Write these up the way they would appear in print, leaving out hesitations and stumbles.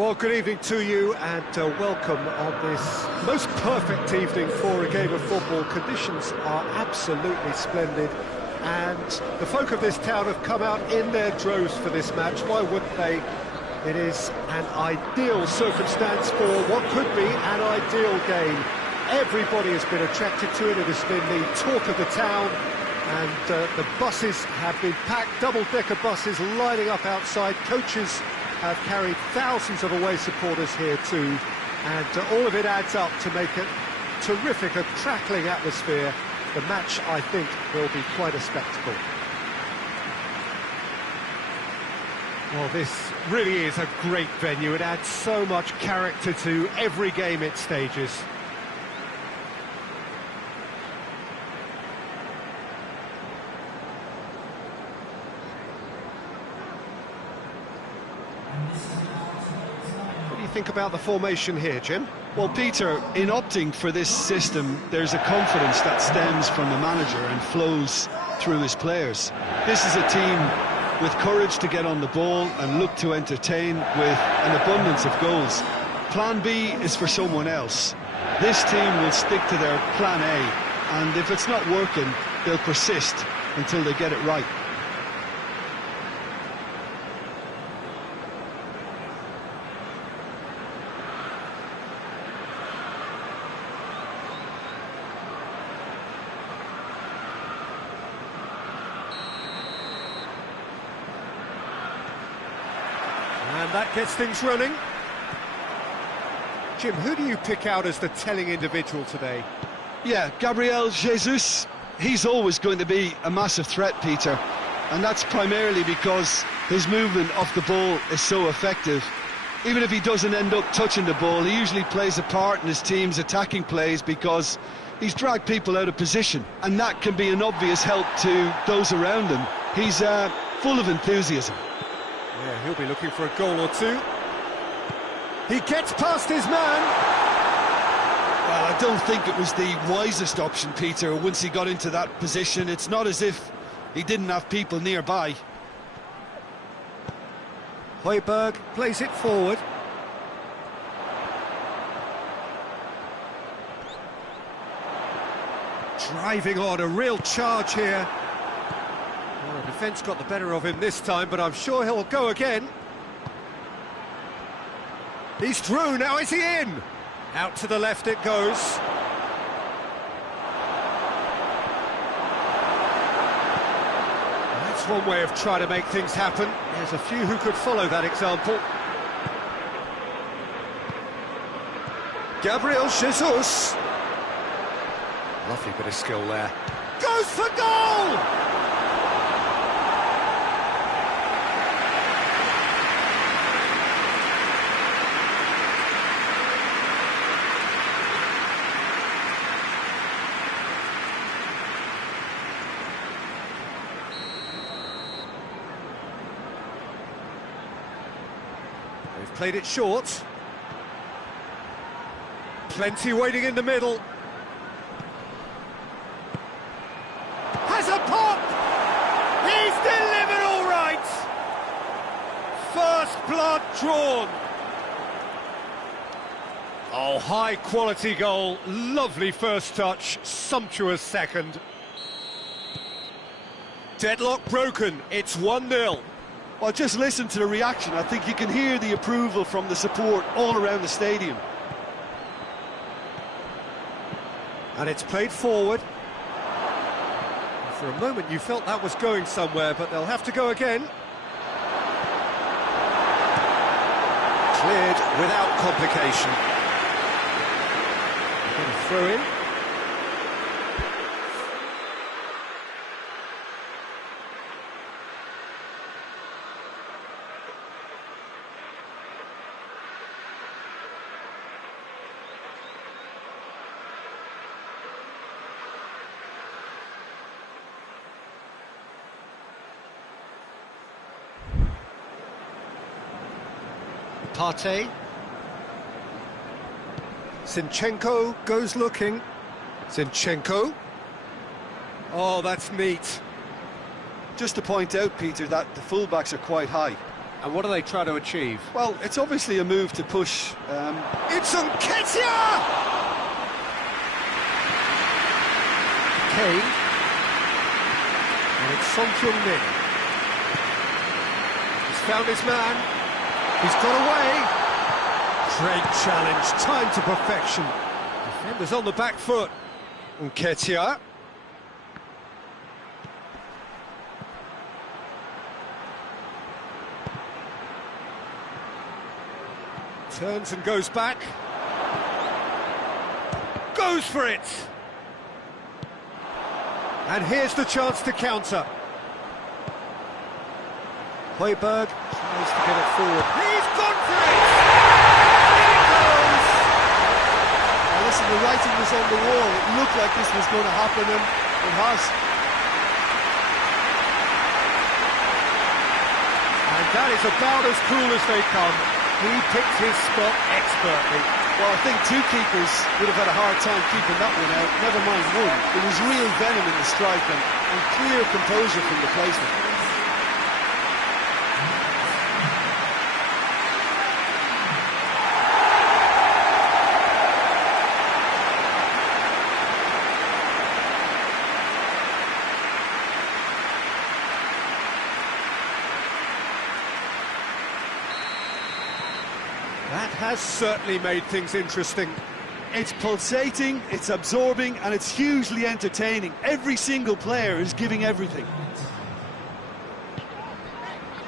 Well, good evening to you and welcome on this most perfect evening for a game of football. Conditions are absolutely splendid and the folk of this town have come out in their droves for this match. Why wouldn't they? It is an ideal circumstance for what could be an ideal game. Everybody has been attracted to it. It has been the talk of the town, and the buses have been packed, double-decker buses lining up outside. Coaches have carried thousands of away supporters here too, and all of it adds up to make it terrific, a crackling atmosphere. The match, I think, will be quite a spectacle. Well, this really is a great venue. It adds so much character to every game it stages. What do you think about the formation here, Jim? Well, Peter, in opting for this system, there's a confidence that stems from the manager and flows through his players. This is a team with courage to get on the ball and look to entertain with an abundance of goals. Plan B is for someone else. This team will stick to their plan A, and if it's not working, they'll persist until they get it right. And that gets things running. Jim, who do you pick out as the telling individual today? Yeah, Gabriel Jesus. He's always going to be a massive threat, Peter. And that's primarily because his movement off the ball is so effective. Even if he doesn't end up touching the ball, he usually plays a part in his team's attacking plays because he's dragged people out of position. And that can be an obvious help to those around him. He's full of enthusiasm. Yeah, he'll be looking for a goal or two. He gets past his man. Well, I don't think it was the wisest option, Peter, once he got into that position. It's not as if he didn't have people nearby. Højbjerg plays it forward. Driving on, a real charge here. Well, the defence got the better of him this time, but I'm sure he'll go again. He's through, now is he in? Out to the left it goes. That's one way of trying to make things happen. There's a few who could follow that example. Gabriel Jesus. Lovely bit of skill there. Goes for goal! They've played it short. Plenty waiting in the middle. Has a pop! He's delivered all right! First blood drawn. Oh, high quality goal. Lovely first touch, sumptuous second. Deadlock broken, it's 1-0. Well, just listen to the reaction. I think you can hear the approval from the support all around the stadium. And it's played forward. For a moment you felt that was going somewhere, but they'll have to go again. Cleared without complication. Going to throw in. Partey. Zinchenko goes looking. Zinchenko. Oh, that's neat. Just to point out, Peter, that the fullbacks are quite high. And what do they try to achieve? Well, it's obviously a move to push. It's Nketiah! Kane. And it's Son Heung-min. He's found his man. He's got away. Great challenge, time to perfection. Defenders on the back foot. Nketiah. Turns and goes back. Goes for it! And here's the chance to counter. Højbjerg tries to get it forward. He's gone for it! Here it goes! Now listen, the writing was on the wall. It looked like this was going to happen, and it has. And that is about as cool as they come. He picked his spot expertly. Well, I think two keepers would have had a hard time keeping that one out, never mind one. There was real venom in the strike and clear composure from the placement. That has certainly made things interesting. It's pulsating, it's absorbing, and it's hugely entertaining. Every single player is giving everything.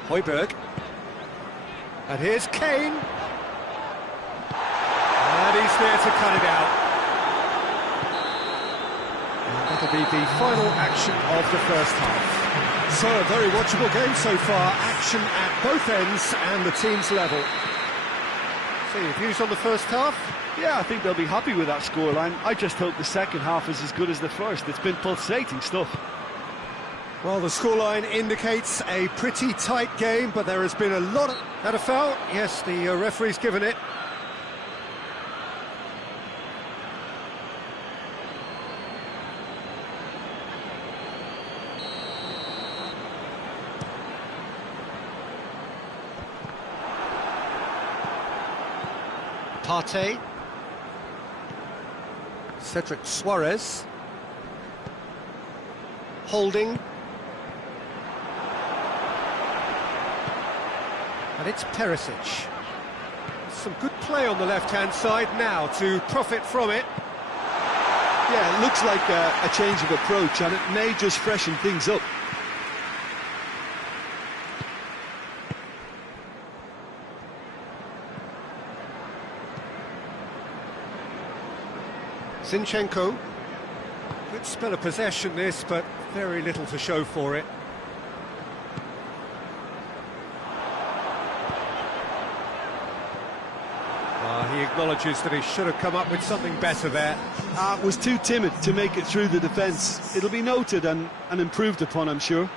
Højbjerg. And here's Kane. And he's there to cut it out. And that'll be the final action of the first half. So a very watchable game so far. Action at both ends and the team's level. So your views on the first half? Yeah, I think they'll be happy with that scoreline. I just hope the second half is as good as the first. It's been pulsating stuff. Well, the scoreline indicates a pretty tight game, but there has been a lot of... Had a foul? Yes, the referee's given it. Partey. Cedric Suarez. Holding. And it's Perisic. Some good play on the left-hand side now to profit from it. Yeah, it looks like a change of approach, and it may just freshen things up. Zinchenko. Good spell of possession this, but very little to show for it. He acknowledges that he should have come up with something better there. Was too timid to make it through the defence. It'll be noted and improved upon, I'm sure.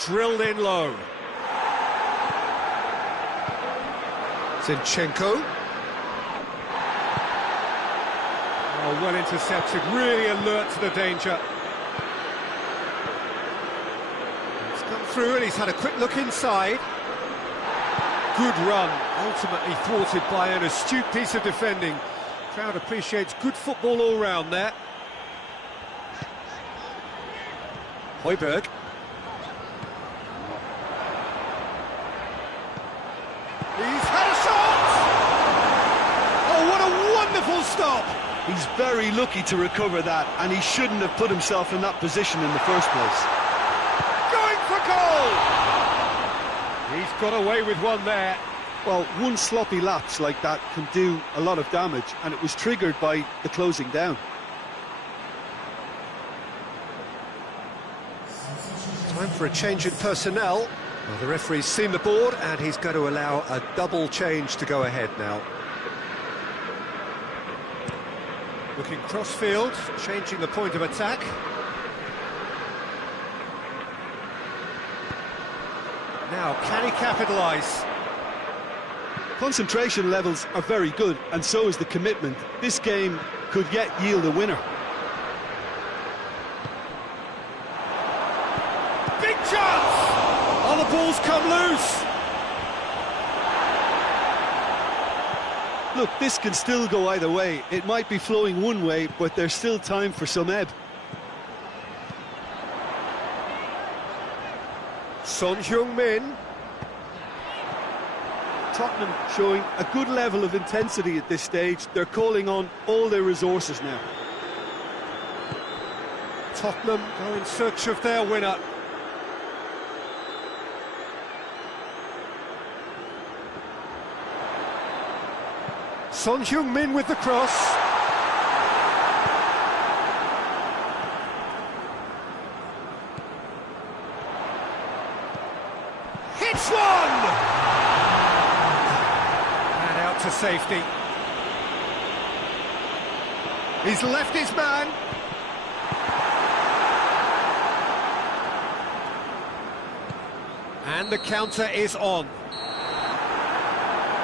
Drilled in low. Zinchenko. Oh, well intercepted, really alert to the danger. He's come through and he's had a quick look inside. Good run, ultimately thwarted by an astute piece of defending. Crowd appreciates good football all round there. Højbjerg. He's had a shot! Oh, what a wonderful stop! He's very lucky to recover that, and he shouldn't have put himself in that position in the first place. Going for goal! He's got away with one there. Well, one sloppy lapse like that can do a lot of damage, and it was triggered by the closing down. Time for a change in personnel. Well, the referee's seen the board, and he's going to allow a double change to go ahead now. Looking cross-field, changing the point of attack. Now, can he capitalise? Concentration levels are very good, and so is the commitment. This game could yet yield a winner. Big chance! Oh, the ball's come loose! Look, this can still go either way. It might be flowing one way, but there's still time for some ebb. Son Heung-min. Tottenham showing a good level of intensity at this stage. They're calling on all their resources now. Tottenham go in search of their winner. Son Heung-min with the cross. Hits one! And out to safety. He's left his man. And the counter is on.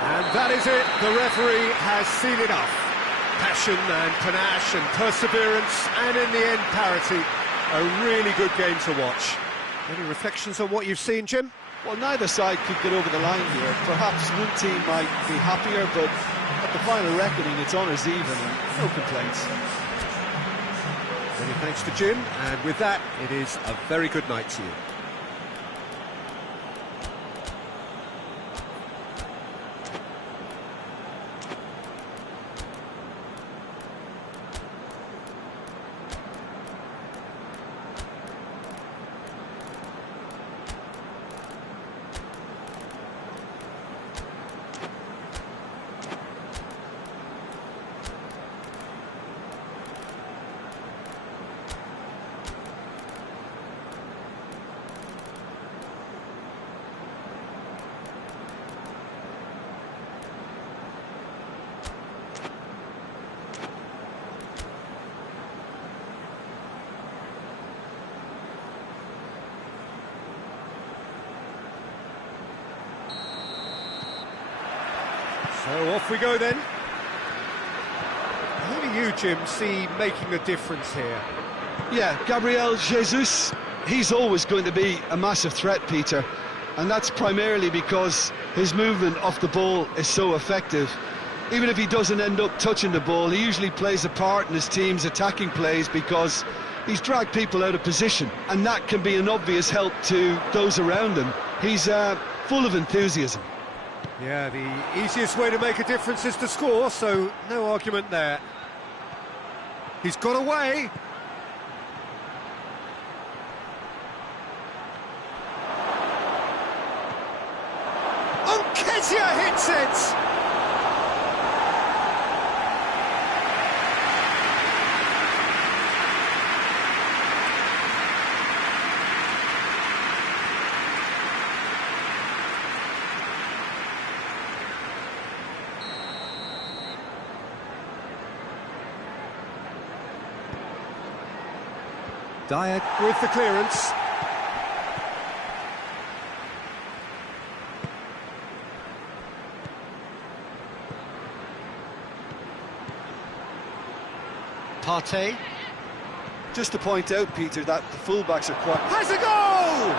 And that is it, the referee has seen enough. Passion and panache and perseverance, and in the end, parity. A really good game to watch. Any reflections on what you've seen, Jim? Well, neither side could get over the line here. Perhaps one team might be happier, but at the final reckoning, it's honours even, and no complaints. Many thanks to Jim, and with that, it is a very good night to you. So off we go then. Who do you, Jim, see making a difference here? Yeah, Gabriel Jesus, he's always going to be a massive threat, Peter. And that's primarily because his movement off the ball is so effective. Even if he doesn't end up touching the ball, he usually plays a part in his team's attacking plays because he's dragged people out of position. And that can be an obvious help to those around him. He's full of enthusiasm. Yeah, the easiest way to make a difference is to score, so no argument there. He's got away. Nketiah hits it! Dyer with the clearance. Partey. Just to point out, Peter, that the fullbacks are quite... Has a goal!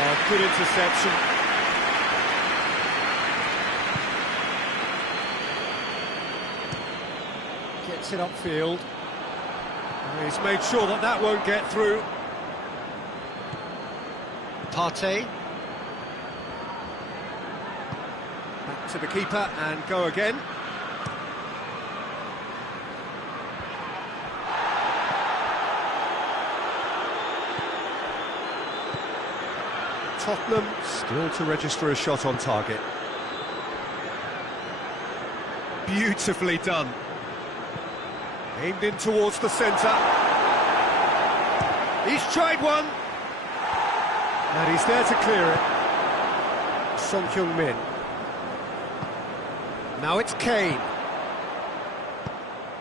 Oh, good interception. Gets it upfield. He's made sure that that won't get through. Partey. Back to the keeper and go again. Tottenham still to register a shot on target. Beautifully done. Aimed in towards the centre. He's tried one. And he's there to clear it. Son Heung-min. Now it's Kane.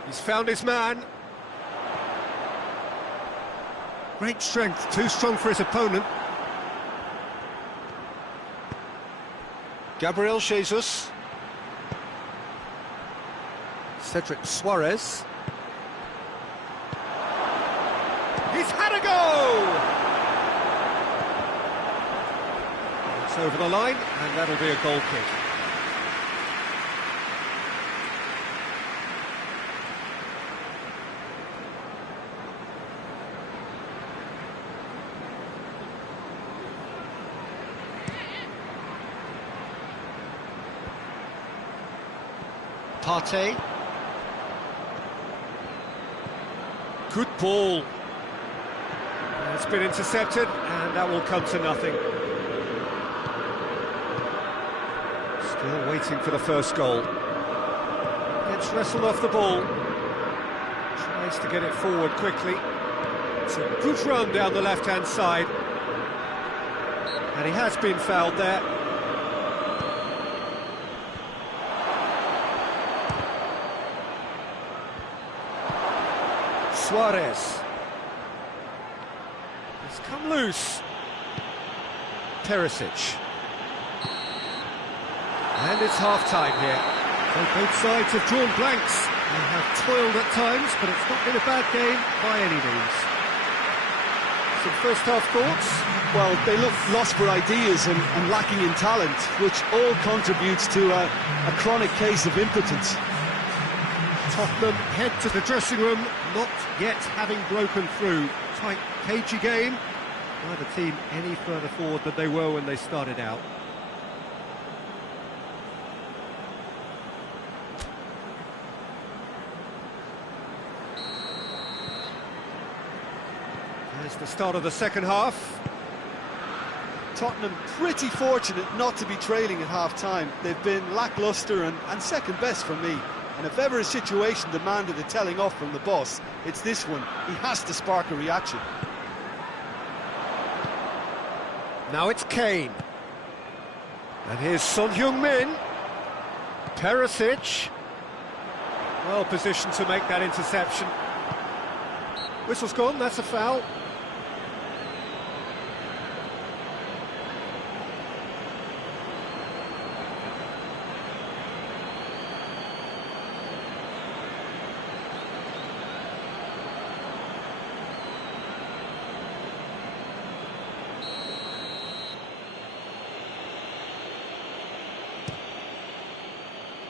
He's found his man. Great strength, too strong for his opponent. Gabriel Jesus. Cedric Suarez. He's had a go! It's over the line, and that'll be a goal kick. Partey. Good ball. It's been intercepted, and that will come to nothing. Still waiting for the first goal. Gets wrestled off the ball. Tries to get it forward quickly. It's a good run down the left-hand side. And he has been fouled there. Suarez. It's come loose. Perisic. And it's half-time here. So both sides have drawn blanks. They have toiled at times, but it's not been a bad game by any means. Some first-half thoughts? Well, they look lost for ideas and lacking in talent, which all contributes to a chronic case of impotence. Tottenham head to the dressing room, not yet having broken through. Tight, cagey game. Neither team any further forward than they were when they started out. There's the start of the second half. Tottenham pretty fortunate not to be trailing at half-time. They've been lacklustre and second best for me. And if ever a situation demanded a telling off from the boss, it's this one. He has to spark a reaction. Now it's Kane. And here's Son Heung-min. Perisic. Well positioned to make that interception. Whistle's gone, that's a foul.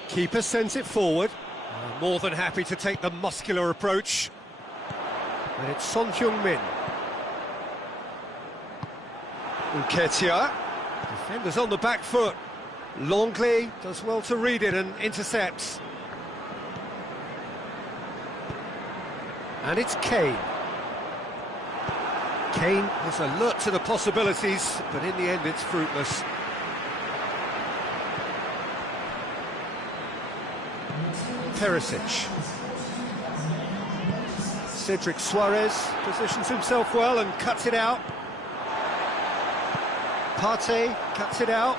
Keeper sends it forward. More than happy to take the muscular approach. And it's Son Heung-min. Nketiah. Defenders on the back foot. Longley does well to read it and intercepts. And it's Kane. Kane is alert to the possibilities, but in the end it's fruitless. Perisic. Cedric Suarez positions himself well and cuts it out. Partey cuts it out.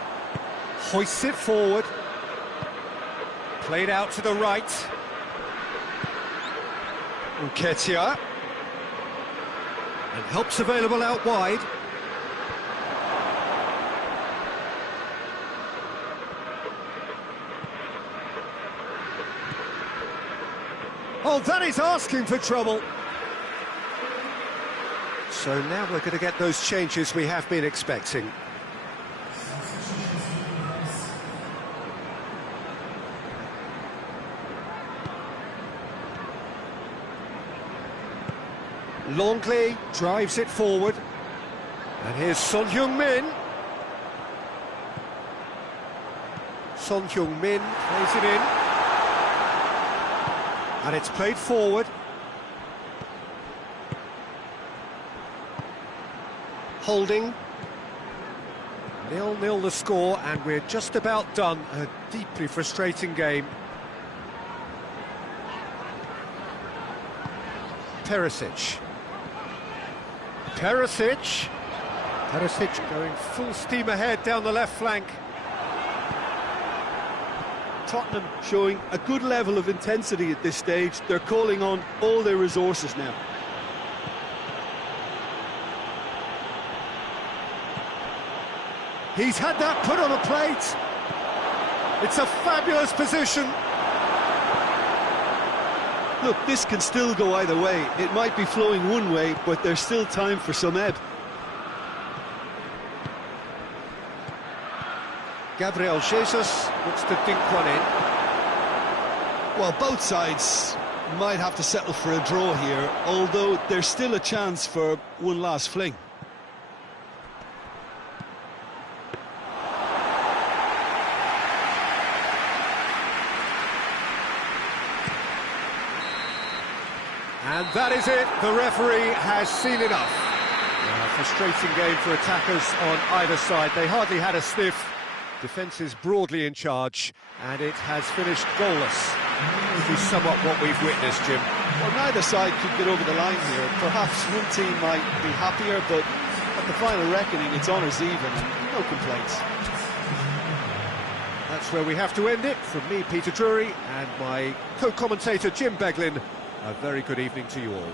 Hoists it forward. Played out to the right. Nketiah. And help's available out wide. Oh, that is asking for trouble. So now we're going to get those changes we have been expecting. Longley drives it forward. And here's Son Heung-min. Son Heung-min plays it in. And it's played forward. Holding. 0-0 the score, and we're just about done. A deeply frustrating game. Perisic. Perisic going full steam ahead down the left flank. Tottenham showing a good level of intensity at this stage. They're calling on all their resources now. He's had that put on a plate. It's a fabulous position. Look, this can still go either way. It might be flowing one way, but there's still time for some ebb. Gabriel Jesus looks to dink one in. Well, both sides might have to settle for a draw here, although there's still a chance for one last fling. And that is it. The referee has seen enough. A frustrating game for attackers on either side. They hardly had a sniff. Defence is broadly in charge, and it has finished goalless. This is somewhat what we've witnessed, Jim. Well, neither side could get over the line here. Perhaps one team might be happier, but at the final reckoning, it's honours even, and no complaints. That's where we have to end it. From me, Peter Drury, and my co-commentator, Jim Beglin, a very good evening to you all.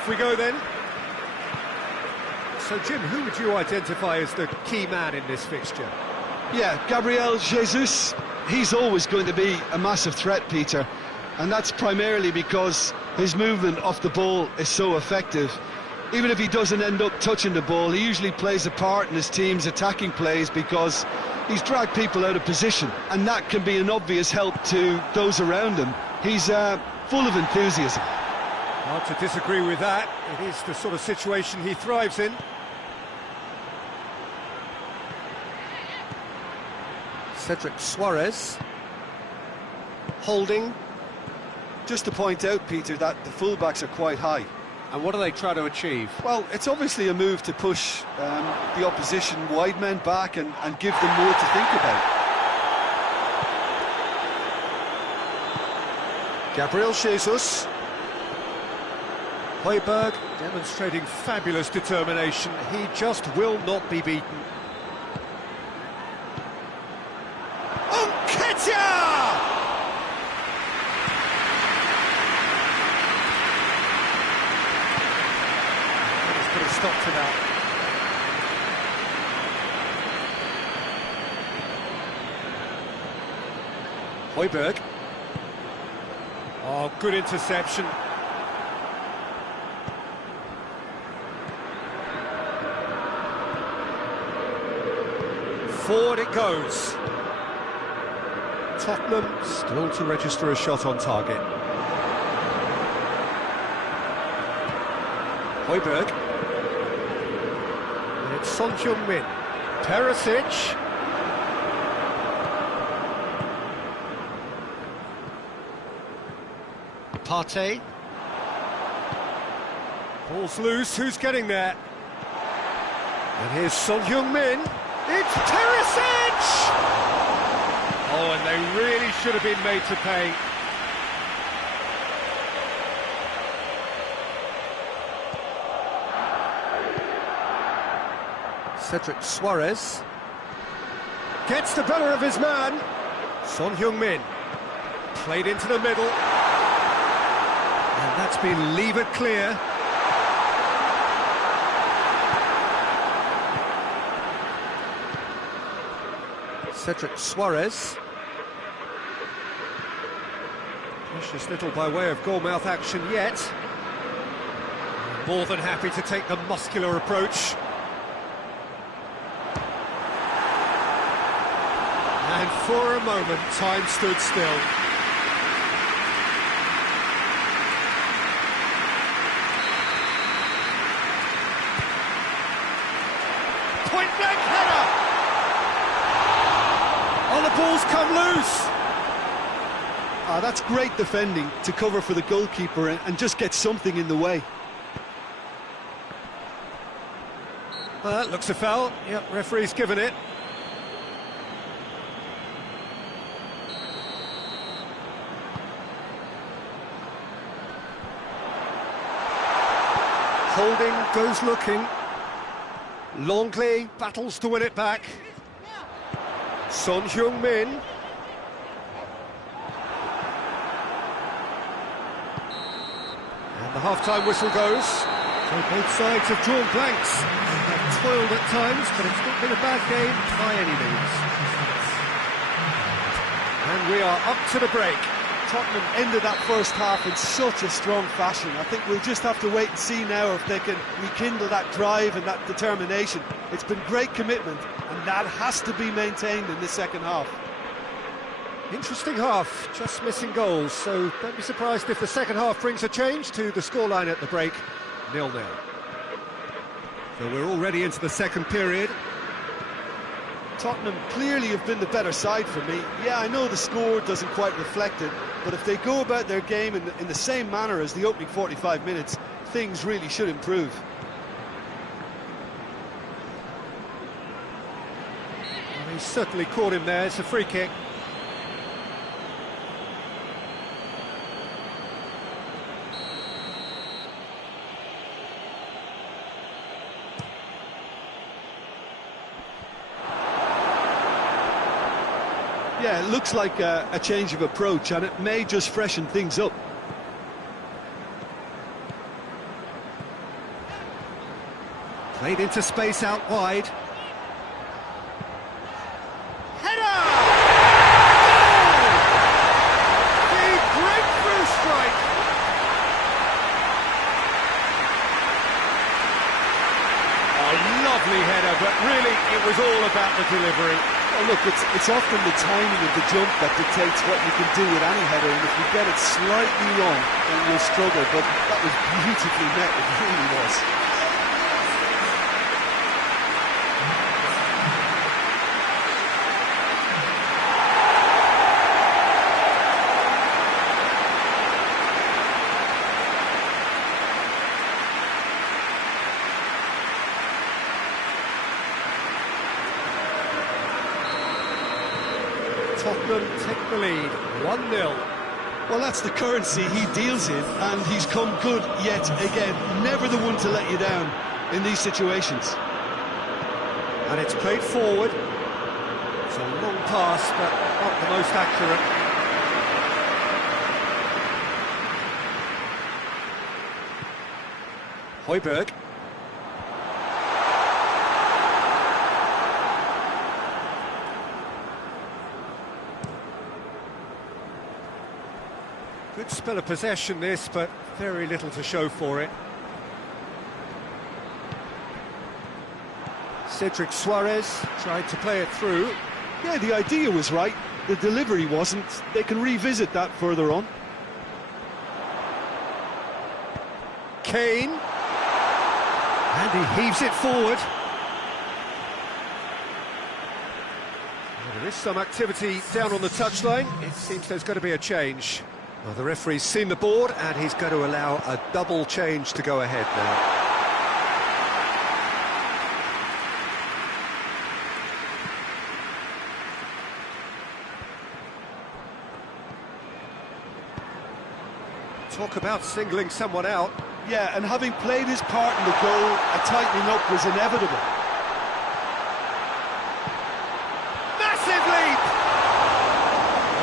Off we go then. So, Jim, who would you identify as the key man in this fixture? Yeah, Gabriel Jesus, he's always going to be a massive threat, Peter, and that's primarily because his movement off the ball is so effective. Even if he doesn't end up touching the ball, he usually plays a part in his team's attacking plays because he's dragged people out of position, and that can be an obvious help to those around him. He's full of enthusiasm. Hard to disagree with that. It is the sort of situation he thrives in. Cedric Suarez. Holding. Just to point out, Peter, that the fullbacks are quite high. And what do they try to achieve? Well, it's obviously a move to push the opposition wide men back and give them more to think about. Gabriel Jesus. Højbjerg demonstrating fabulous determination. He just will not be beaten. Put a stop to that. Højbjerg. Oh, good interception. Forward it goes. Tottenham still to register a shot on target. Højbjerg. It's Son Heung-min. Perisic. Partey. Ball's loose, who's getting there? And here's Son Heung-min. It's Perisic! Oh, and they really should have been made to pay. Cedric Suarez gets the better of his man. Son Heung-min played into the middle, and that's been levered clear. Cedric Suarez. Precious little by way of goalmouth action yet. More than happy to take the muscular approach. And for a moment, time stood still. Point blank header! Oh, the ball's come loose! That's great defending to cover for the goalkeeper and just get something in the way. That looks a foul. Yep, referee's given it. Holding goes looking. Longley battles to win it back. Son Heung-min. And the half-time whistle goes. So both sides have drawn blanks. They've toiled at times, but it's not been a bad game by any means. And we are up to the break. Tottenham ended that first half in such a strong fashion. I think we'll just have to wait and see now if they can rekindle that drive and that determination. It's been great commitment, and that has to be maintained in the second half. Interesting half, just missing goals, so don't be surprised if the second half brings a change to the scoreline at the break, 0-0. So we're already into the second period. Tottenham clearly have been the better side for me. Yeah, I know the score doesn't quite reflect it, but if they go about their game in the same manner as the opening 45 minutes, things really should improve. Well, he's certainly caught him there, it's a free kick. Yeah, it looks like a change of approach, and it may just freshen things up. Played into space out wide. Header! Goal! The breakthrough strike! A lovely header, but really it was all about the delivery. Well, look, it's often the timing of the jump that dictates what you can do with any header, and if you get it slightly wrong, then you'll struggle, but that was beautifully met, it really was. Tottenham take the lead, 1-0. Well, that's the currency he deals in, and he's come good yet again. Never the one to let you down in these situations. And it's played forward. It's a long pass, but not the most accurate. Højbjerg. Good spell of possession this, but very little to show for it. Cedric Suarez tried to play it through. Yeah, the idea was right, the delivery wasn't. They can revisit that further on. Kane. And he heaves it forward. Well, there is some activity down on the touchline. It seems there's going to be a change. Well, the referee's seen the board, and he's going to allow a double change to go ahead now. Talk about singling someone out. Yeah, and having played his part in the goal, a tightening up was inevitable. Massive leap!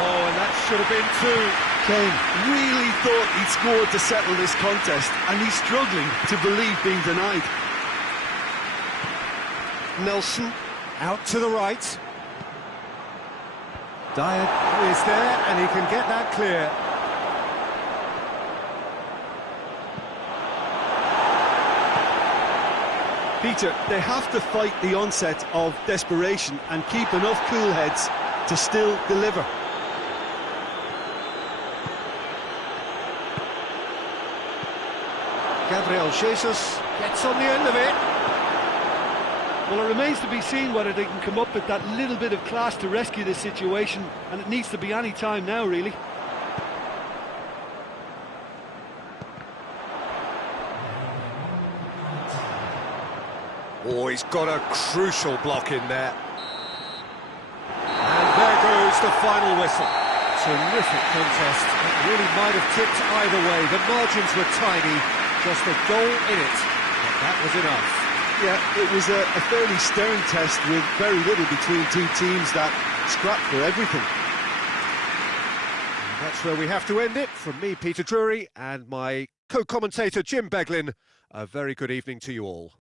Oh, and that should have been two. Kane really thought he'd scored to settle this contest, and he's struggling to believe being denied. Nelson out to the right. Dyer is there, and he can get that clear. Peter, they have to fight the onset of desperation and keep enough cool heads to still deliver. Gabriel Jesus gets on the end of it. Well, it remains to be seen whether they can come up with that little bit of class to rescue this situation, and it needs to be any time now, really. Oh, he's got a crucial block in there. And there goes the final whistle. Terrific contest. It really might have tipped either way. The margins were tiny, just a goal in it. But that was enough. Yeah, it was a fairly stern test with very little between two teams that scrapped for everything. And that's where we have to end it. From me, Peter Drury, and my co-commentator, Jim Beglin, a very good evening to you all.